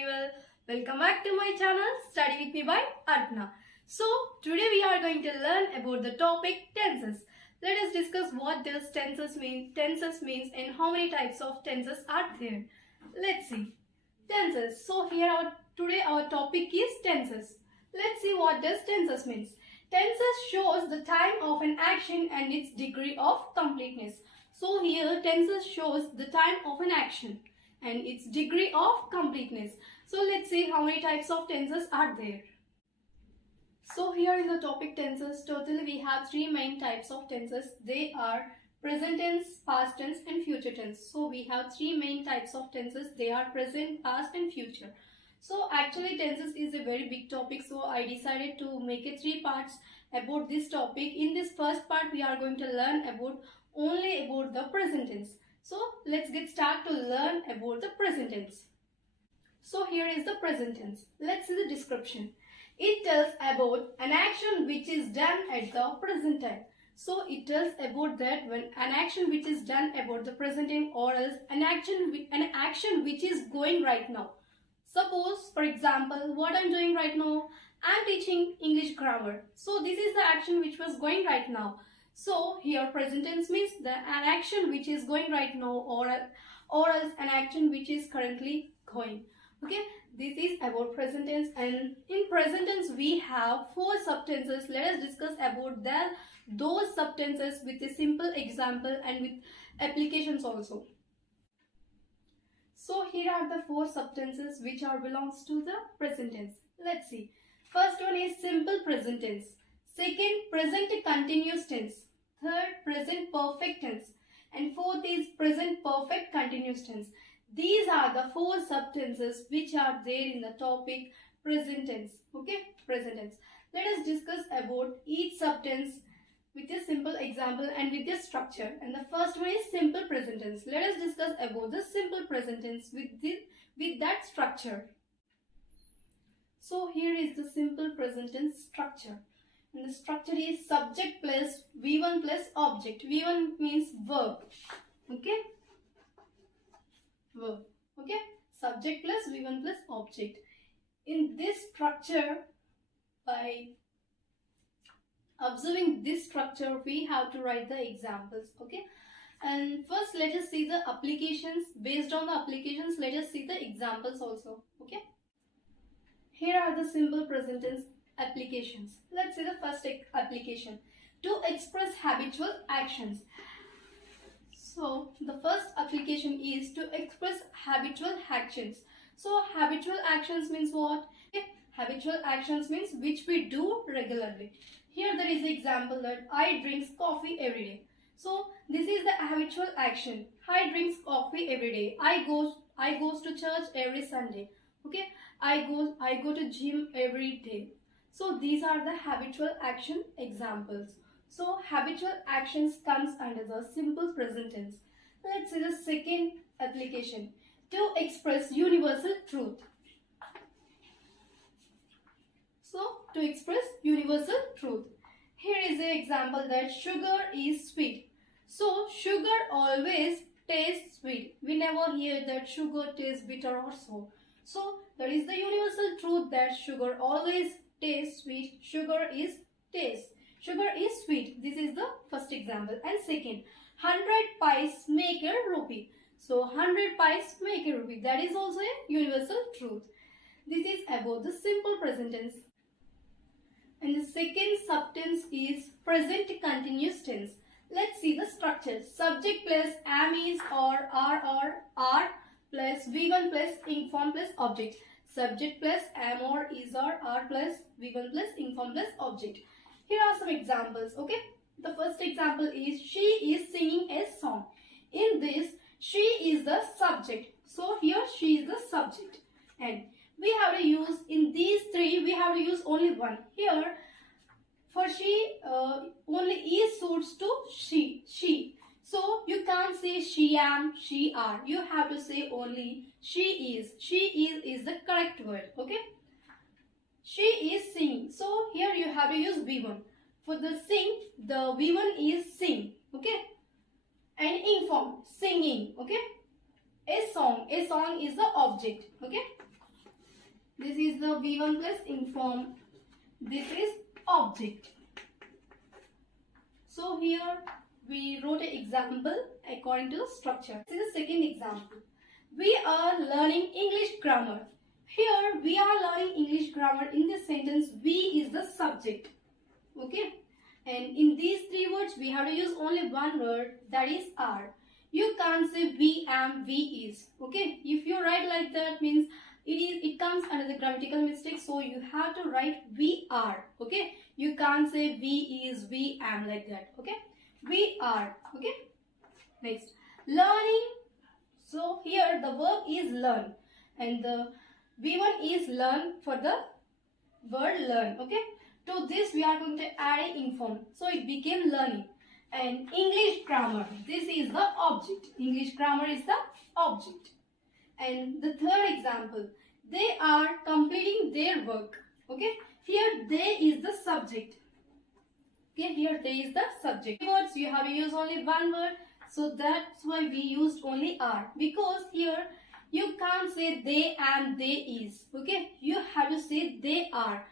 very well. Welcome back to my channel Study with me by Arpana. So today we are going to learn about the topic tenses. Let us discuss what does tenses means and how many types of tenses are there. Let's see. Tenses. So today our topic is tenses. Let's see what does tenses means. Tenses shows the time of an action and its degree of completeness. So here tenses shows the time of an action and its degree of completeness. So let's see how many types of tenses are there. So here in the topic tenses, totally we have three main types of tenses. They are present tense, past tense and future tense. So we have three main types of tenses. They are present, past and future. So actually tenses is a very big topic, so I decided to make it three parts about this topic. In this first part we are going to learn only about the present tense. So let's get started to learn about the present tense. So here is the present tense. Let's see the description. It tells about an action which is done at the present time. So it tells about that when an action which is done about the present time, or else an action which is going right now. Suppose, for example, what I'm doing right now, I'm teaching English grammar. So this is the action which was going right now. So here present tense means an action which is going right now, or else an action which is currently going. Okay, this is about present tense, and in present tense we have four subtenses. Let us discuss about those subtenses with a simple example and with applications also. So here are the four subtenses which belongs to the present tense. Let's see. First one is simple present tense. Second, present continuous tense. Third, present perfect tense. And fourth is present perfect continuous tense. These are the four subtenses which are there in the topic present tense. Okay, present tense. Let us discuss about each subtense with a simple example and with a structure. And the first one is simple present tense. Let us discuss about the simple present tense with that structure. So here is the simple present tense structure. And the structure is subject plus V1 plus object. V1 means verb. Okay? Verb. Okay? Subject plus V1 plus object. In this structure, by observing this structure, we have to write the examples. Okay? And first let us see the applications. Based on the applications, let us see the examples also. Okay? Here are the simple present tense applications. Let's see the first application. To express habitual actions. So the first application is to express habitual actions. So habitual actions means what? Habitual actions means which we do regularly. Here there is an example that I drink coffee every day. So this is the habitual action. I drink coffee every day. I goes to church every Sunday. Okay, I go to gym every day. So these are the habitual action examples. So habitual actions comes under the simple present tense. Let's see the second application. To express universal truth. So to express universal truth. Here is an example that sugar is sweet. So sugar always tastes sweet. We never hear that sugar tastes bitter or so. So that is the universal truth that sugar always tastes sweet. Sugar is sweet. This is the first example. And second, 100 pies make a rupee. So 100 pies make a rupee. That is also a universal truth. This is about the simple present tense. And the second subtense is present continuous tense. Let's see the structure. Subject plus am is or are plus V1 plus inform plus object. Subject plus am or is or are plus V1 plus inform plus object. Here are some examples. Okay. The first example is she is singing a song. In this, she is the subject. So here she is the subject. And we have to use, in these three, we have to use only one. Here, for she, only is suits to she. So you can't say she am, she are. You have to say only she is. She is the correct word. Okay. She is singing. So here you have to use V1. For the sing, the V1 is sing. Okay. And inform, singing. Okay. A song is the object. Okay. This is the V1 plus inform. This is object. So here we wrote an example according to the structure. This is the second example. We are learning English grammar. Here we are learning English grammar. In this sentence, we is the subject. Okay. And in these three words, we have to use only one word, that is are. You can't say we am, we is. Okay. If you write like that, means it comes under the grammatical mistake. So you have to write we are. Okay. You can't say we is, we am like that. Okay. We are. Okay. Next, learning. So here the verb is learn, and the V1 is learn for the word learn. Okay. To this we are going to add a inform. So it became learning. And English grammar. This is the object. English grammar is the object. And the third example. They are completing their work. Okay. Here they is the subject. Okay. Here they is the subject. Words you have to use only one word. So that's why we used only are. Because here you can't say they and they is. Okay. You have to say they are.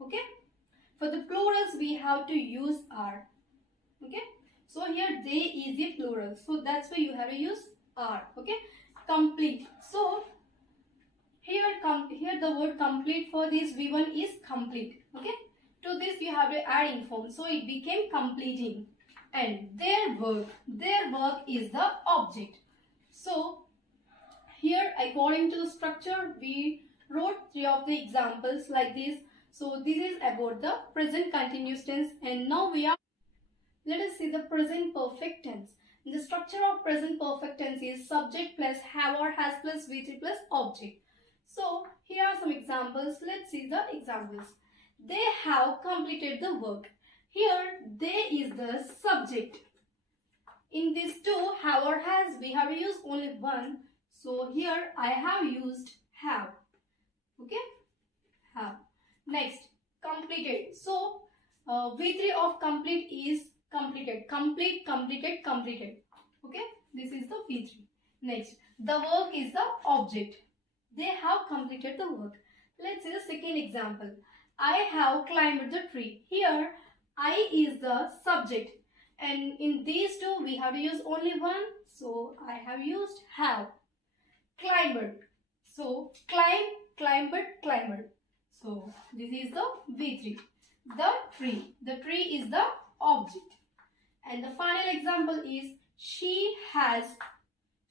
Okay. For the plurals, we have to use are. Okay. So here they is a plural. So that's why you have to use are. Okay. Complete. So here the word complete for this V1 is complete. Okay. To this you have to add inform. So it became completing. And their work is the object. So here according to the structure, we wrote three of the examples like this. So this is about the present continuous tense, and now let us see the present perfect tense. The structure of present perfect tense is subject plus have or has plus V3 plus object. So here are some examples. Let's see the examples. They have completed the work. Here they is the subject. In these two have or has, we have used only one. So here I have used have. Okay, have. Next, completed. So V3 of complete is completed. Complete, completed, completed. Okay, this is the V3. Next, the work is the object. They have completed the work. Let's see the second example. I have climbed the tree. Here I is the subject, and in these two we have to use only one. So I have used have. Climbed. So climb, climbed, climbed. So this is the V3. The tree. The tree is the object. And the final example is she has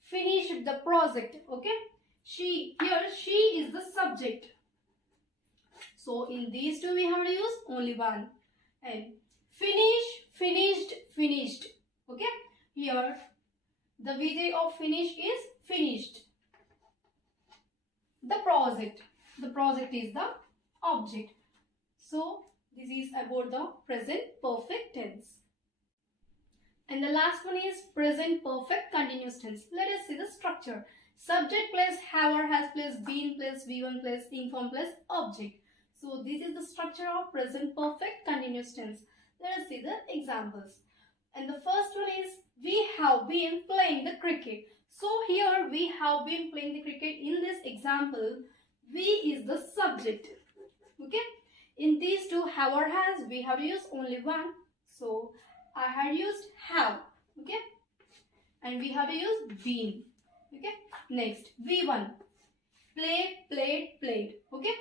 finished the project. Okay. Here she is the subject. So in these two we have to use only one. And finish, finished, finished. Okay. Here the V3 of finish is finished. The project. The project is the object. So this is about the present perfect tense. And the last one is present perfect continuous tense. Let us see the structure. Subject plus have or has plus been plus V1 plus inform plus object. So this is the structure of present perfect continuous tense. Let us see the examples. And the first one is we have been playing the cricket. So here we have been playing the cricket. In this example, we is the subject. Okay. In these two have or has, we have used only one. So I had used have. Okay. And we have used been. Okay. Next, V1. Play, played, played. Okay.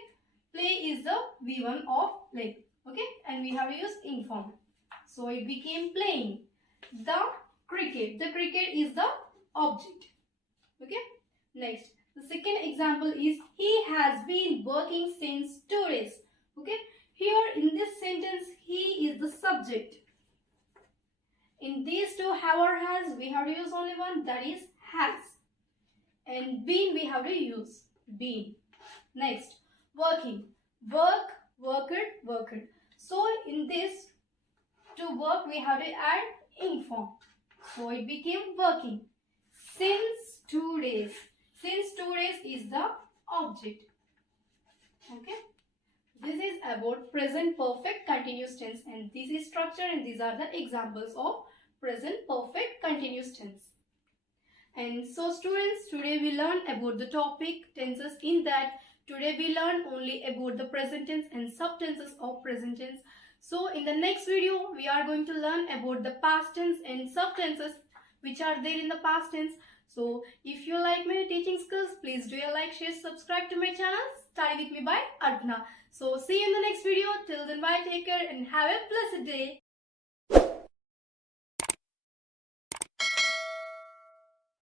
Play is the V1 of play. Okay. And we have used inform. So it became playing. The cricket. The cricket is the object. Okay. Next, the second example is he has been working since 2 days. Okay. Here in this sentence, he is the subject. In these two have or has, we have to use only one, that is has. And been we have to use been. Next, working. Work, worked, worked. So in this, to work we have to add inform. So it became working. Since 2 days. Since 2 days is the object. Okay. This is about present perfect continuous tense, and this is structure, and these are the examples of present perfect continuous tense. And so students, today we learned about the topic tenses. In that Today we learn only about the present tense and subtenses of present tense. So in the next video, we are going to learn about the past tense and subtenses which are there in the past tense. So if you like my teaching skills, please do a like, share, subscribe to my channel, Study with me by Arpana. So see you in the next video. Till then, bye, take care and have a blessed day.